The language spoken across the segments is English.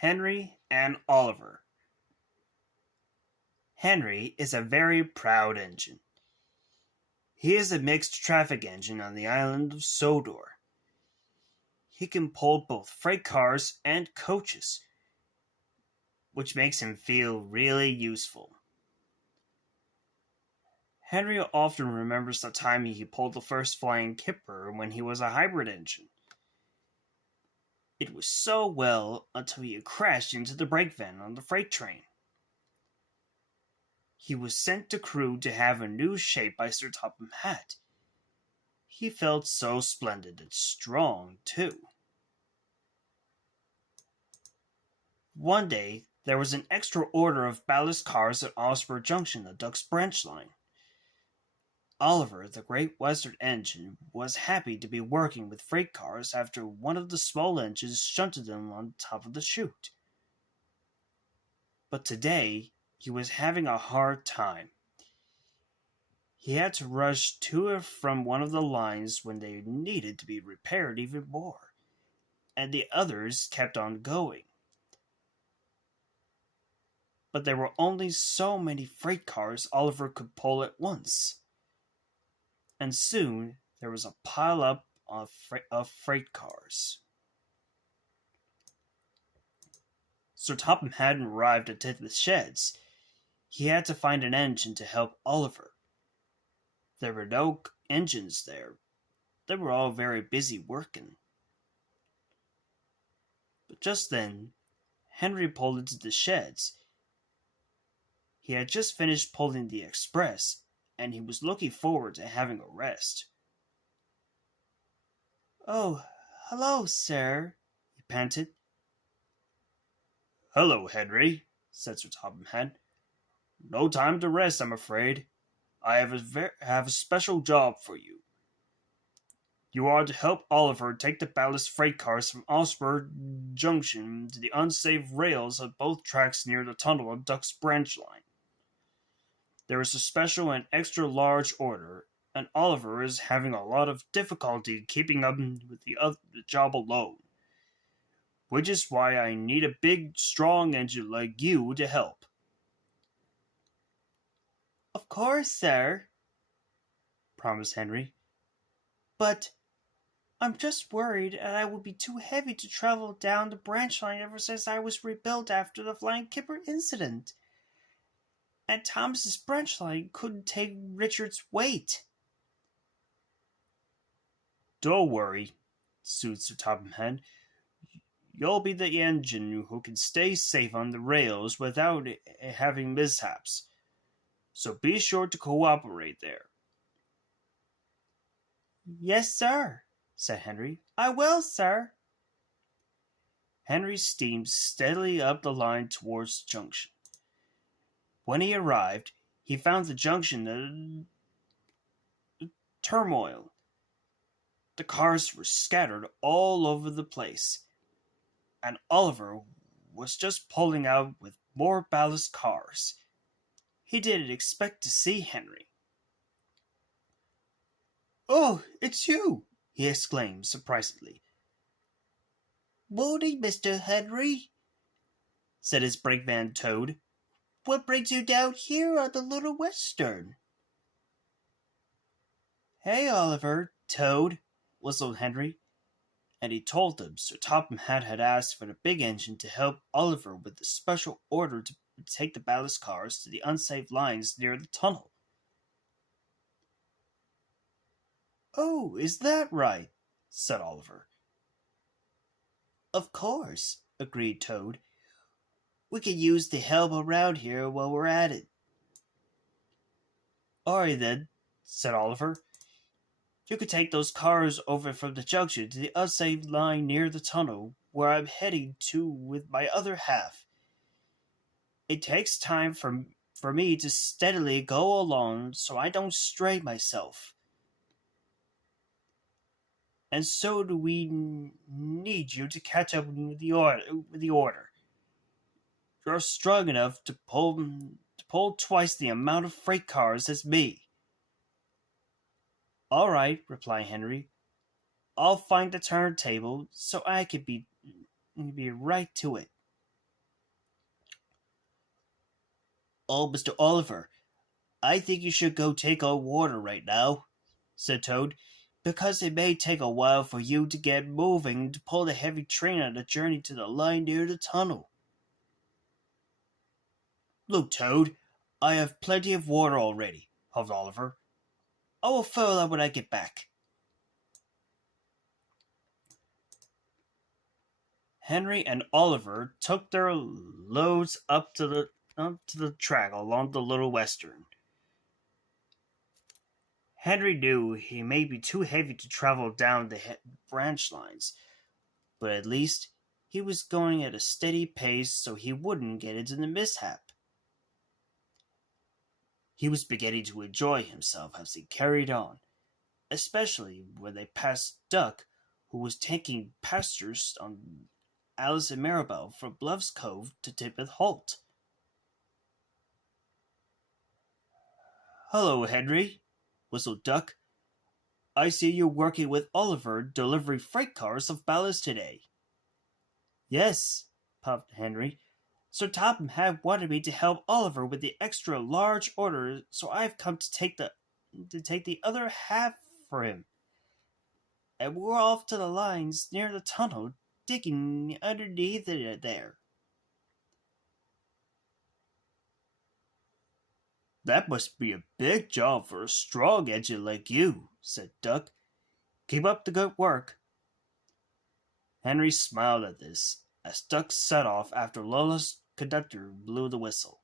Henry and Oliver. Henry is a very proud engine. He is a mixed traffic engine on the island of Sodor. He can pull both freight cars and coaches, which makes him feel really useful. Henry often remembers the time he pulled the first flying kipper when he was a hybrid engine. It was so well until he had crashed into the brake van on the freight train. He was sent to crew to have a new shape by Sir Topham Hatt. He felt so splendid and strong, too. One day, there was an extra order of ballast cars at Osprey Junction, the Duck's branch line. Oliver, the Great Western engine, was happy to be working with freight cars after one of the small engines shunted them on top of the chute. But today, he was having a hard time. He had to rush to or from one of the lines when they needed to be repaired even more, and the others kept on going. But there were only so many freight cars Oliver could pull at once, and soon there was a pile-up of freight cars. Sir Topham hadn't arrived at the sheds. He had to find an engine to help Oliver. There were no engines there. They were all very busy working. But just then, Henry pulled into the sheds. He had just finished pulling the express, and he was looking forward to having a rest. "Oh, hello, sir," he panted. "Hello, Henry," said Sir Topham Hatt. "No time to rest, I'm afraid. I have a special job for you. You are to help Oliver take the ballast freight cars from Osprey Junction to the unsafe rails at both tracks near the tunnel of Duck's branch line. There is a special and extra large order, and Oliver is having a lot of difficulty keeping up with the job alone, which is why I need a big, strong engine like you to help." "Of course, sir," promised Henry. "But I'm just worried that I will be too heavy to travel down the branch line ever since I was rebuilt after the Flying Kipper incident. And Thomas's branch line couldn't take Richard's weight." "Don't worry," soothed Sir Topham Hatt. "You'll be the engine who can stay safe on the rails without having mishaps. So be sure to cooperate there." "Yes, sir," said Henry. "I will, sir." Henry steamed steadily up the line towards the junction. When he arrived, he found the junction a turmoil. The cars were scattered all over the place, and Oliver was just pulling out with more ballast cars. He didn't expect to see Henry. "Oh, it's you!" he exclaimed surprisedly. "Morning, Mr. Henry," said his brakeman Toad. "What brings you down here on the Little Western?" "Hey, Oliver, Toad," whistled Henry, and he told them Sir Topham Hatt had asked for the big engine to help Oliver with the special order to take the ballast cars to the unsafe lines near the tunnel. "Oh, is that right?" said Oliver. "Of course," agreed Toad. "We can use the help around here while we're at it." "All right, then," said Oliver. "You can take those cars over from the junction to the unsafe line near the tunnel, where I'm heading to with my other half. It takes time for me to steadily go along so I don't stray myself. And so do we need you to catch up with the order. You're strong enough to pull twice the amount of freight cars as me." "All right," replied Henry. "I'll find the turntable so I can be right to it." Oh, Mr. Oliver, I think you should go take on water right now, said Toad, because it may take a while for you to get moving to pull the heavy train on the journey to the line near the tunnel. Look, Toad, I have plenty of water already, huffed Oliver. I will fill up when I get back. Henry and Oliver took their loads up to the track along the Little Western. Henry knew he may be too heavy to travel down the branch lines, but at least he was going at a steady pace so he wouldn't get into the mishap. He was beginning to enjoy himself as he carried on, especially when they passed Duck, who was taking pastures on Alice and Maribel from Bluff's Cove to Tippeth Holt. "Hello, Henry," whistled Duck. "I see you working with Oliver delivering freight cars of ballast today." "Yes," puffed Henry. "Sir Topham had wanted me to help Oliver with the extra large order, so I've come to take the other half for him. And we're off to the lines near the tunnel, digging underneath it there." "That must be a big job for a strong engine like you," said Duck. "Keep up the good work." Henry smiled at this as Duck set off after Lola's conductor blew the whistle.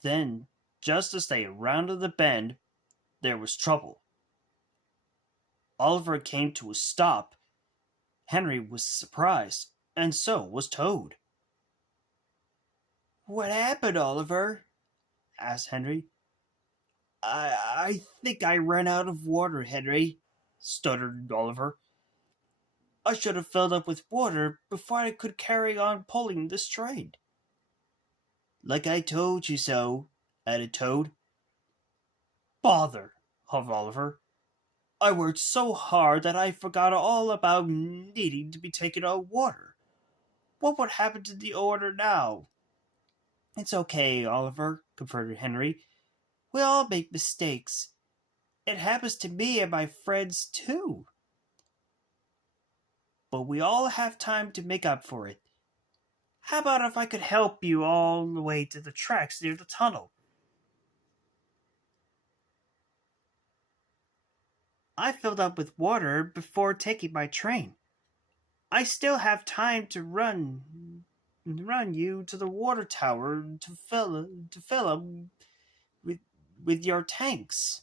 Then, just as they rounded the bend, there was trouble. Oliver came to a stop. Henry was surprised, and so was Toad. "What happened, Oliver?" asked Henry. I think I ran out of water, Henry," stuttered Oliver. "I should have filled up with water before I could carry on pulling this train." "Like I told you so," added Toad. "Bother," huffed Oliver. "I worked so hard that I forgot all about needing to be taken on water. What would happen to the order now?" "It's okay, Oliver," comforted Henry. "We all make mistakes. It happens to me and my friends, too. But we all have time to make up for it. How about if I could help you all the way to the tracks near the tunnel? I filled up with water before taking my train. I still have time to run you to the water tower to fill up with your tanks."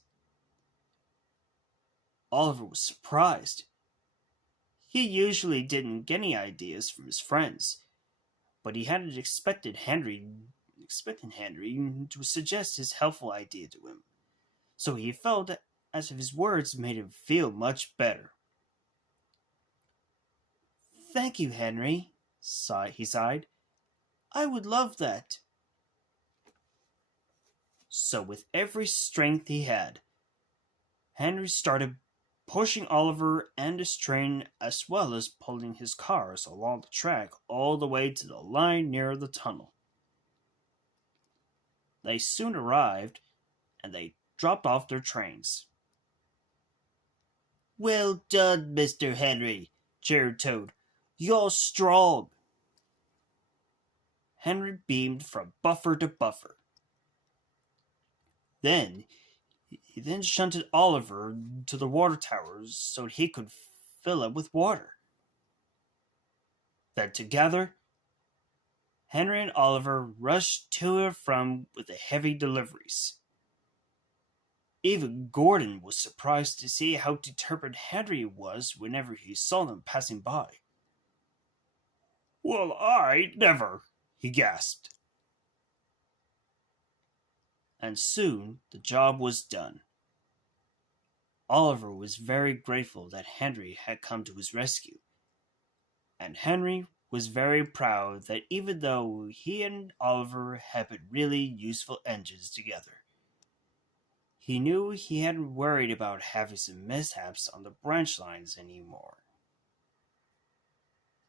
Oliver was surprised. He usually didn't get any ideas from his friends, but he hadn't expected Henry to suggest his helpful idea to him. So he felt as if his words made him feel much better. "Thank you, Henry," he sighed. "I would love that." So with every strength he had, Henry started pushing Oliver and his train as well as pulling his cars along the track all the way to the line near the tunnel. They soon arrived, and they dropped off their trains. "Well done, Mr. Henry," cheered Toad. "You're strong." Henry beamed from buffer to buffer. Then he shunted Oliver to the water towers so he could fill it with water. Then together, Henry and Oliver rushed to and from with the heavy deliveries. Even Gordon was surprised to see how determined Henry was whenever he saw them passing by. "Well, I never," he gasped. And soon the job was done. Oliver was very grateful that Henry had come to his rescue, and Henry was very proud that even though he and Oliver had been really useful engines together, he knew he hadn't worried about having some mishaps on the branch lines anymore.